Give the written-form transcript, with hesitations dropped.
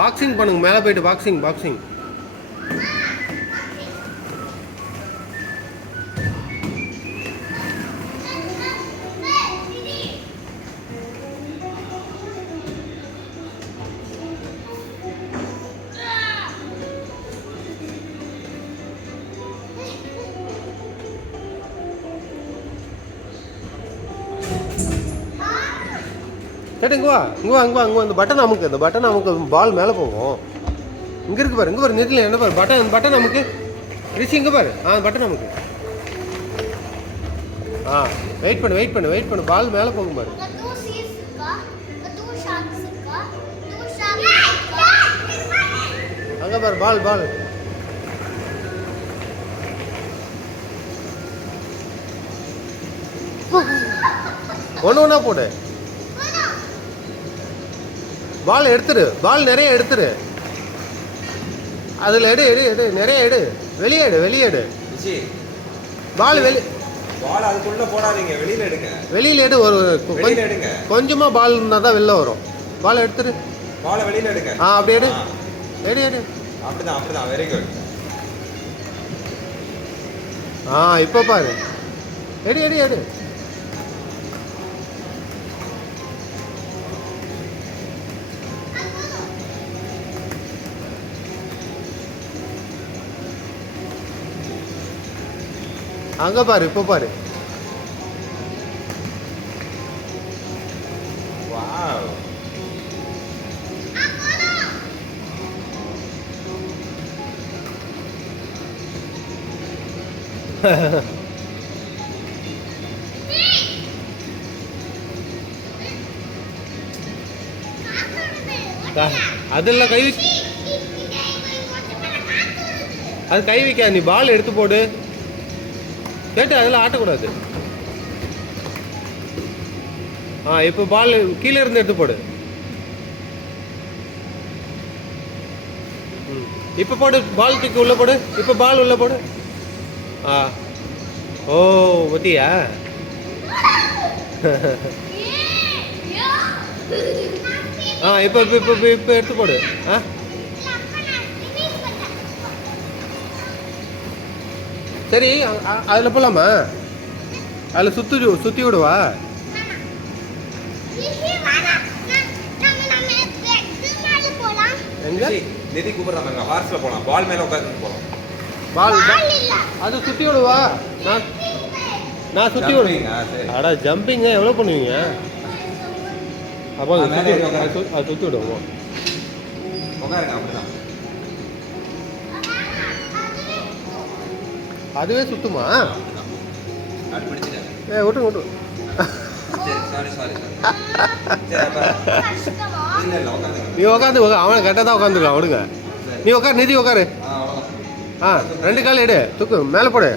Boxing பண்ணுங்க, மேலே போயிட்டு பாக்ஸிங் பாக்ஸிங். சரி இங்கே வா இங்கே வா இங்கே வா இங்கே வா. இந்த பட்டன் அமுக்கு பால் மேலே போகும். இங்கே இருக்கு பாரு, இங்கே பாரு, நெட்டில் என்ன பாரு, பட்டன் அமுக்கு ரிஷி, இங்கே பாரு. பட்டன் அமுக்கு. வெயிட் பண்ணு, பால் மேலே போகும் பாரு. அங்கே பாரு பால் ஒன்று போடு. பால் எடுத்துரு, பால் நிறைய எடுத்துரு. அதில் எடு நிறைய எடு. வெளியே எடு. பால் பால் அதுக்குள்ள போடாதீங்க, வெளியில எடுங்க. வெளியில எடு. கொஞ்சமா பால் இருந்தால் தான் வெளில வரும். பால் எடுத்துரு. பாலை வெளியில எடுங்க. அப்படி எடு. அப்படிதான் வெரி குட். இப்போ பாரு. எடு. அங்க பாரு, இப்போ பாரு. வாவ். அதெல்லாம் கை வைக்க. நீ பால் எடுத்து போடு. கேட்டு அதெல்லாம் ஆட்டக்கூடாது. இப்போ பால் கீழே இருந்து எடுத்து போடு. இப்போ போடு, பால் தூக்கி உள்ள போடு. இப்போ பால் உள்ள போடு. ஓ பத்தியா? இப்போ எடுத்து போடு. சரி, அதில் போகலாமா? அதில் சுற்றி விடுவா. எங்க நிதி கூப்பிடுறாங்க, ஹார்ஸ்ல போலாம். பால் மேல உட்கார்ந்து போலாம். பால் அது சுற்றி விடுவா. நான் சுற்றி விடுவேன். அடா ஜம்பிங்க எவ்வளோ பண்ணுவீங்க? அப்போ அது சுற்றி விடுவோம். உட்காருங்க. அப்படிதான். அதுவே சுத்துமா? விட்டு நீ உட்காந்து, அவனை கரெக்டாக தான் உட்காந்துருக்கான். விடுங்க. நீ உட்காரு, நிதி உட்காரு. 2 கால் எடு, தூக்கு மேலே போடு.